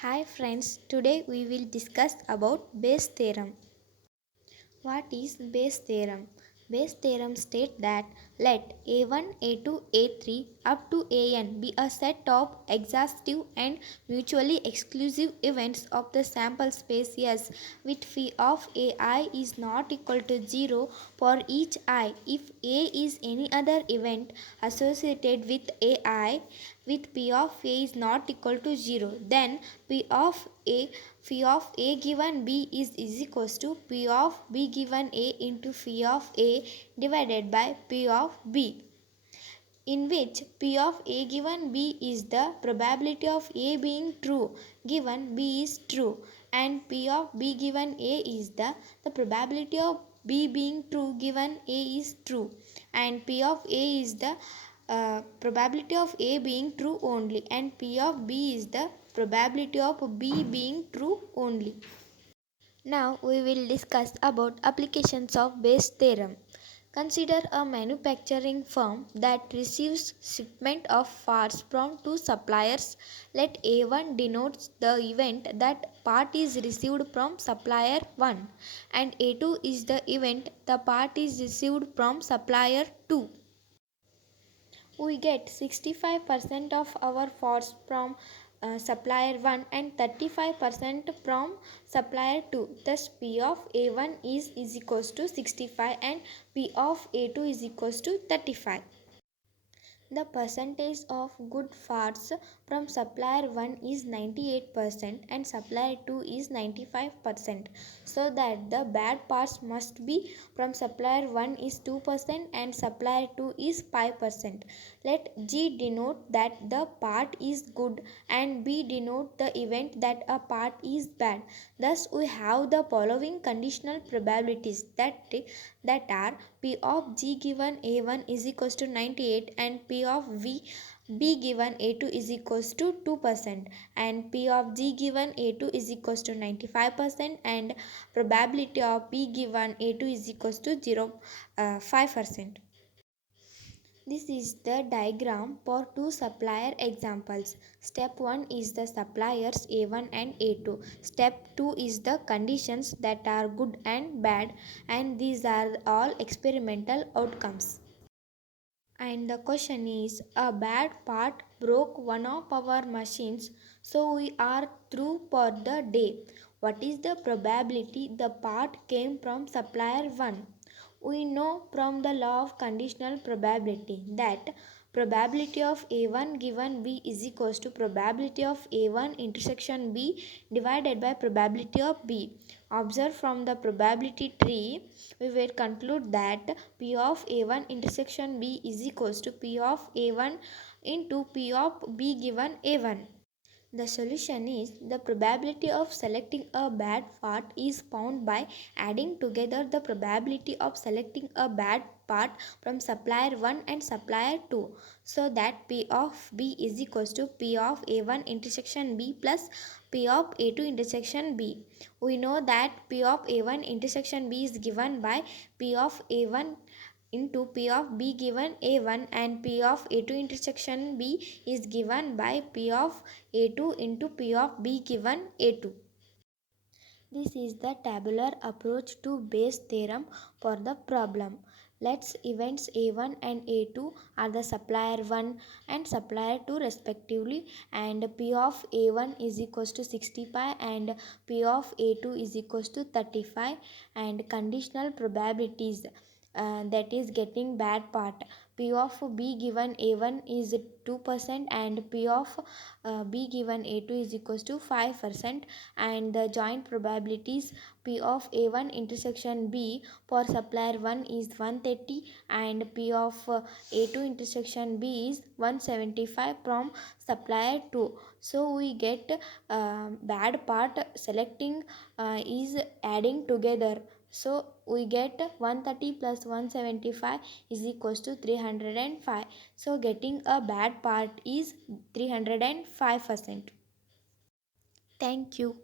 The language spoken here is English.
Hi friends, today we will discuss about Bayes theorem. What is Bayes theorem? Bayes theorem states that let A1, A2, A3 up to An be a set of exhaustive and mutually exclusive events of the sample space S with phi of Ai is not equal to 0 for each I if A is any other event associated with Ai with P of A is not equal to 0, then P of A phi of A given B is equals to P of B given A into phi of A divided by P of B, in which P of A given B is the probability of A being true given B is true, and P of B given A is the probability of B being true given A is true, and P of A is the probability of A being true only, and P of B is the probability of B being true only. Now we will discuss about applications of Bayes theorem. Consider a manufacturing firm that receives shipment of parts from two suppliers. Let A1 denotes the event that part is received from supplier 1 and A2 is the event the part is received from supplier 2. We get 65% of our parts from supplier 1 and 35% from supplier 2. Thus P of A1 is equals to 65 and P of A2 is equals to 35. The percentage of good parts from supplier 1 is 98% and supplier 2 is 95%. So that the bad parts must be from supplier 1 is 2% and supplier 2 is 5%. Let G denote that the part is good and B denote the event that a part is bad. Thus we have the following conditional probabilities that are P of G given A1 is equals to 98 and P of B given A2 is equals to 2% and P of G given A2 is equals to 95% and probability of B given A2 is equals to 5%. This is the diagram for two supplier examples. Step 1 is the suppliers A1 and A2. Step 2 is the conditions that are good and bad, and these are all experimental outcomes. And the question is, a bad part broke one of our machines, so we are through for the day. What is the probability the part came from supplier 1? We know from the law of conditional probability that probability of A1 given B is equals to probability of A1 intersection B divided by probability of B. Observe from the probability tree, we will conclude that P of A1 intersection B is equals to P of A1 into P of B given A1. The solution is the probability of selecting a bad part is found by adding together the probability of selecting a bad part from supplier 1 and supplier 2, so that P of B is equals to P of A1 intersection B plus P of A2 intersection B. We know that P of A1 intersection B is given by P of A1 into P of B given A1 and P of A2 intersection B is given by P of A2 into P of B given A2. This is the tabular approach to Bayes theorem for the problem. Let's events A1 and A2 are the supplier 1 and supplier 2 respectively, and P of A1 is equals to 65 and P of A2 is equals to 35, and conditional probabilities, that is getting bad part. P of B given A1 is 2% and P of B given A2 is equals to 5%, and the joint probabilities P of A1 intersection B for supplier 1 is 130 and P of A2 intersection B is 175 from supplier 2. So we get bad part selecting is adding together. So we get 130 plus 175 is equals to 305. So getting a bad part is 305%. Thank you.